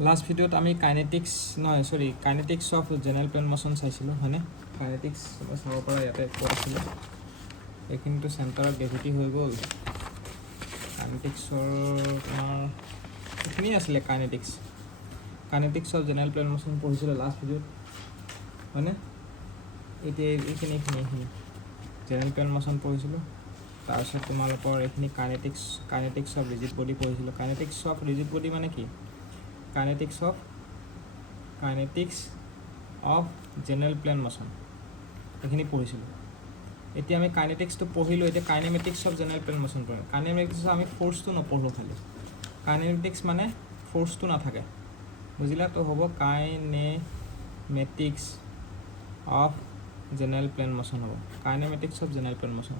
last ভিডিঅ'ত আমি kinetics of general plane motion চাইছিলোঁ হয়নে কাইনেটিক্স চাব পৰা ইয়াতে কৈ আছিলে এইখিনিতো চেণ্টাৰ অফ গ্ৰেভিটি হৈ গ'ল কাইনেটিক্সৰ তোমাৰ এইখিনি আছিলে kinetics of general plane motion পঢ়িছিলোঁ লাষ্ট ভিডিঅ'ত হয়নে এতিয়া এইখিনি জেনেৰেল প্লেন মোশ্যন পঢ়িছিলোঁ তাৰপিছত তোমালোকৰ এইখিনি কাইনেটিক্স অফ ৰিজিড বডি পঢ়িছিলোঁ কাইনেটিক্স অফ ৰিজিড বডি মানে কি kinetics of general plane motion এইখিনি পঢ়িছিলোঁ এতিয়া আমি কাইনেটিক্সটো পঢ়িলোঁ এতিয়া kinematics of general plane motion পঢ়িম কাইনেমেটিক্স আমি ফ'ৰ্চটো নপঢ়োঁ খালি কাইনেমেটিক্স মানে ফ'ৰ্চটো নাথাকে বুজিলা তো হ'ব kinematics of general plane motion হ'ব kinematics of general plane motion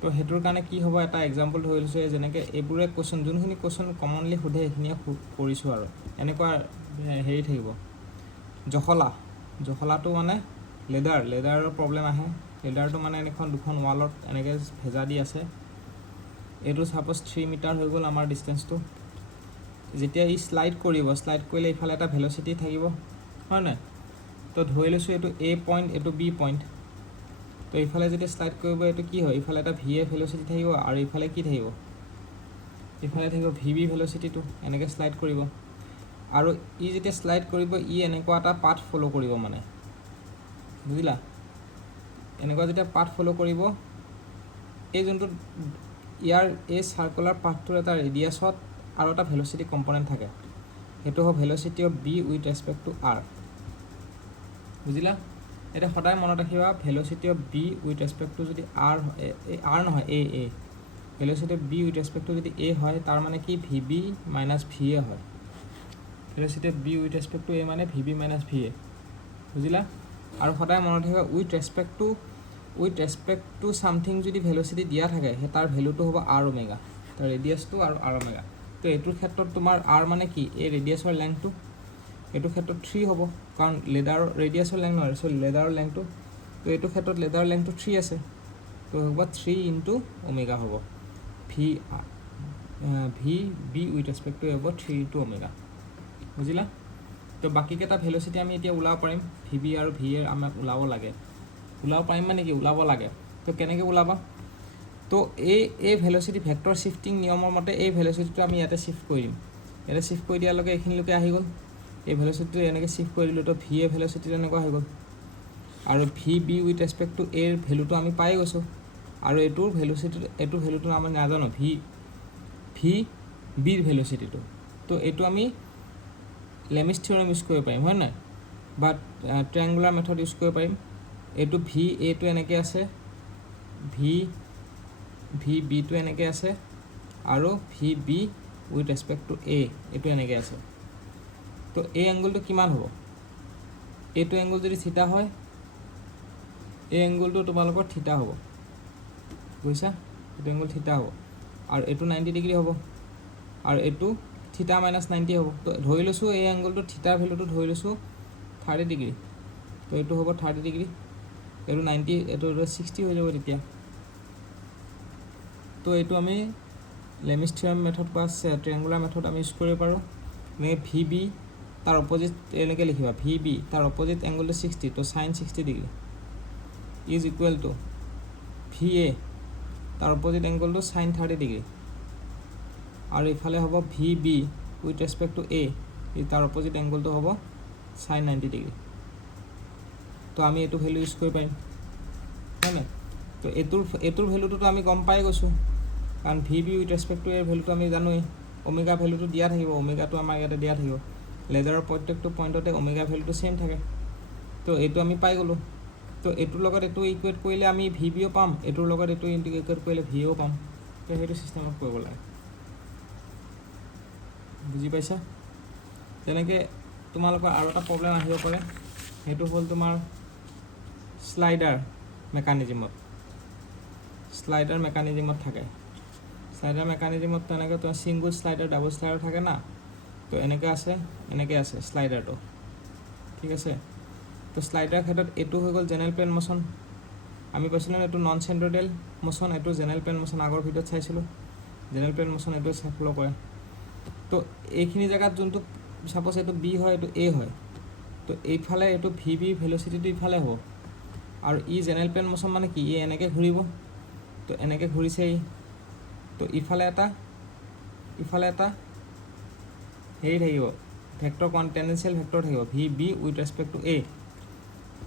তো সেইটোৰ কাৰণে কি হ'ব এটা এক্সাম্পল ধৰি লৈছোঁ যেনেকৈ এইবোৰে কুৱেশ্যন যোনখিনি কুৱেশ্যন কমনলি সোধে সেইখিনিয়ে কৰিছোঁ আৰু এনেকুৱা হেৰি থাকিব জখলাটো মানে লেডাৰৰ প্ৰব্লেম আহে লেডাৰটো মানে দুখন ৱালত এনেকৈ ভেজা দি আছে এইটো ছাপ'জ 3 মিটাৰ হৈ গ'ল আমাৰ ডিষ্টেঞ্চটো যেতিয়া ই শ্লাইড কৰিলে ইফালে এটা ভেল'চিটি থাকিব হয় নাই তো ধৰি লৈছোঁ এইটো এ পইণ্ট এইটো বি পইণ্ট তো ইফালে যেতিয়া শ্লাইড কৰিব এইটো কি হয় ইফালে এটা ভি এ ভেল'চিটি থাকিব আৰু ইফালে কি থাকিব ইফালে থাকিব ভি বি ভেল'চিটিটো এনেকৈ শ্লাইড কৰিব আৰু ই যেতিয়া শ্লাইড কৰিব ই এনেকুৱা এটা পাথ ফ'ল' কৰিব মানে বুজিলা এনেকুৱা যেতিয়া পাথ ফ'ল' কৰিব এই যোনটো ইয়াৰ এই চাৰ্কুলাৰ পাথটোৰ এটা ৰেডিয়াছত আৰু এটা ভেল'চিটি কম্পনেণ্ট থাকে সেইটো হ'ব velocity of B with respect to আৰ বুজিলা এতিয়া সদায় মনত ৰাখিবা velocity of B with respect to যদি আৰ নহয় A velocity of B with respect to যদি এ হয় তাৰ মানে কি V B minus V A হয় velocity of B with respect to A মানে V B minus V A বুজিলা আৰু সদায় মনত ৰাখিবা উইথ ৰেচপেক্ট টু ছামথিং যদি ভেল'চিটি দিয়া থাকে সেই তাৰ ভেলুটো হ'ব আৰ ওমেগা তাৰ ৰেডিয়াছটো আৰু আৰ ওমেগা তো এইটোৰ ক্ষেত্ৰত তোমাৰ আৰ মানে কি এই ৰেডিয়াছৰ লেংথটো এইটোৰ ক্ষেত্ৰত 3 হ'ব কাৰণ লেডাৰৰ ৰেডিয়াছৰ লেংথ নহয় লেডাৰৰ লেংথটো তো এইটো ক্ষেত্ৰত লেডাৰৰ লেংথটো 3 আছে তো হ'ব 3 ইনটু ওমেগা হ'ব V B with respect two হ'ব 3 ইনটু ওমেগা বুজিলা তো বাকীকেইটা ভেল'চিটি আমি এতিয়া ওলাব পাৰিম ভি বি আৰু ভি এ আমাক ওলাব লাগে মানে কি ওলাব লাগে তো কেনেকৈ ওলাবা তো এই ভেল'চিটি ভেক্টৰ শ্বিফটিং নিয়মৰ মতে এই ভেল'চিটিটো আমি ইয়াতে শ্বিফ্ট কৰি দিম ইয়াতে শ্বিফ্ট কৰি দিয়াৰ লগে এইখিনিলৈকে আহি গ'ল এই ভেল'চিটিটো এনেকৈ শ্বিফ্ট কৰি দিলোঁ তো ভি এ ভেল'চিটিটো এনেকুৱা হৈ গ'ল আৰু V B with respect two এৰ ভেলুটো আমি পাই গৈছোঁ আৰু এইটো ভেলুটো আমি নাজানো ভি বিৰ ভেল'চিটিটো তো এইটো আমি লেমিছ থিয়ৰম ইউজ কৰিব পাৰিম হয় নাই বা ট্ৰায়েংগুলাৰ মেথড ইউজ কৰিব পাৰিম এইটো ভি এটো এনেকৈ আছে ভি বিটো এনেকৈ আছে আৰু V B with respect to A এইটো এনেকৈ আছে তো এই এংগলটো কিমান হ'ব এইটো এংগল যদি থিটা হয় এই এংগলটো তোমালোকৰ থিটা হ'ব বুজিছা এইটো এংগল থিটা হ'ব আৰু এইটো 90 ডিগ্ৰী হ'ব আৰু এইটো থিটা মাইনাছ 90 হ'ব তো ধৰি লৈছোঁ এই এংগলটো থিটাৰ ভেলুটো ধৰি লৈছোঁ 30 ডিগ্ৰী তো এইটো হ'ব 30 ডিগ্ৰী এইটো 90 এইটো 60 হৈ যাব তেতিয়া তো এইটো আমি লেমিছ থিয়ৰম মেথড বা ট্ৰায়েংগুলাৰ মেথড আমি ইউজ কৰিব পাৰোঁ এনেকৈ ভি বি তাৰ অপজিট এনেকৈ লিখিবা ভি বি তাৰ অপজিট এংগলটো 60 তো sine 60 degree is equal to V A তাৰ অপজিট এংগলটো চাইন 30 ডিগ্ৰী আৰু ইফালে হ'ব V B with respect to A তাৰ অপজিট এংগলটো হ'ব চাইন 90 ডিগ্ৰী তো আমি এইটো ভেলু ইউজ কৰিব পাৰিম হয় নাই তো এইটোৰ ভেলুটোতো আমি গম পাই গৈছোঁ কাৰণ V B with respect two এৰ ভেলুটো আমি জানোৱেই ওমেগা ভেলুটো দিয়া থাকিব ওমেগাটো আমাৰ ইয়াতে দিয়া থাকিব লেডাৰৰ প্ৰত্যেকটো পইণ্টতে ওমেগা ভেলুটো ছেইম থাকে তো এইটো আমি পাই গ'লোঁ তো এইটোৰ লগত এইটো ইকুৱেট কৰিলে আমি ভি বিও পাম এইটোৰ লগত এইটো ইকুৱেট কৰিলে ভি এও পাম তো সেইটো চিষ্টেমত কৰিব লাগে বুজি পাইছা তেনেকৈ তোমালোকৰ আৰু এটা প্ৰব্লেম আহিব পাৰে সেইটো হ'ল তোমাৰ শ্লাইডাৰ মেকানিজিমত থাকে শ্লাইডাৰ মেকানিজিমত তেনেকৈ তোমাৰ ছিংগুল শ্লাইডাৰ ডাবল শ্লাইডাৰ থাকে না তো এনেকৈ আছে শ্লাইডাৰটো ঠিক আছে তো শ্লাইডাৰ ক্ষেত্ৰত এইটো হৈ গ'ল জেনেৰেল প্লেন মোশ্যন আমি পাইছিলোঁ এইটো নন চেণ্ট্ৰয়েডেল মোশ্যন এইটো জেনেৰেল প্লেন মোশ্যন আগৰ ভিডিঅ'ত চাইছিলোঁ জেনেৰেল প্লেন মোশ্যন এইটো ফ'ল' কৰে তো এইখিনি জেগাত যোনটো সাপোজ এইটো বি হয় এইটো এ হয় তো এইফালে এইটো ভি বি ভেলচিটিটো ইফালে হ'ব আৰু ই জেনেৰেল প্লেন মোশ্যন মানে কি ই এনেকৈ ঘূৰিব তো এনেকৈ ঘূৰিছে ই তো ইফালে এটা হেৰি থাকিব ভেক্টৰ টেণ্ডেঞ্চিয়েল ভেক্টৰ থাকিব V B with respect to A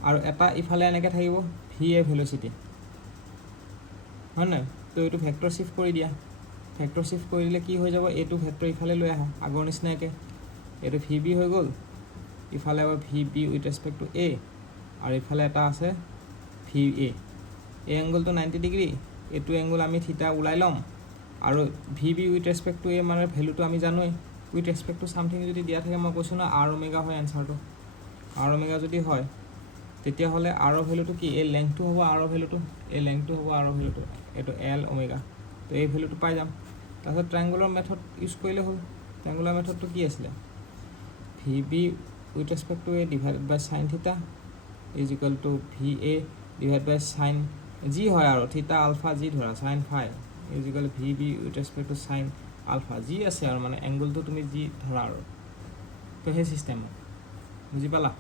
আৰু এটা ইফালে এনেকৈ থাকিব ভি এ ভেলচিটি হয় নাই তো এইটো ভেক্টৰ চিফ্ট কৰি দিয়া ভেক্টৰ চিফ্ট কৰি দিলে কি হৈ যাব এইটো ভেক্টৰ ইফালে লৈ আহা আগৰ নিচিনাকৈ এইটো ভি বি হৈ গ'ল ইফালে হ'ব V B with respect to A আৰু ইফালে এটা আছে ভি এ এই এংগলটো 90 ডিগ্ৰী এইটো এংগল আমি থিটা ওলাই ল'ম আৰু V B with respect to A মানে ভেলুটো আমি জানোৱেই উইথ ৰেচপেক্ট টু চামথিং যদি দিয়া থাকে মই কৈছোঁ ন আৰ ওমেগা হয় এনচাৰটো আৰ ওমেগা যদি হয় তেতিয়াহ'লে আৰৰ ভেলুটো কি এই লেংথটো হ'ব আৰৰ ভেলুটো এই লেংথটো হ'ব আৰৰ ভেলুটো এইটো এল ওমেগা তো এই ভেলুটো পাই যাম তাৰপিছত ট্ৰাইংগুলাৰ মেথড ইউজ কৰিলে হ'ল ট্ৰাইংগুলাৰ মেথডটো কি আছিলে V B with respect to A divided by sine theta is equal to V A divide by sine যি হয় আৰু থিটা আলফা যি ধৰা sine phi is equal V B with respect to sine alpha যি আছে আৰু মানে এংগলটো তুমি যি ধৰা আৰু তো সেই ছিষ্টেমত বুজি পালা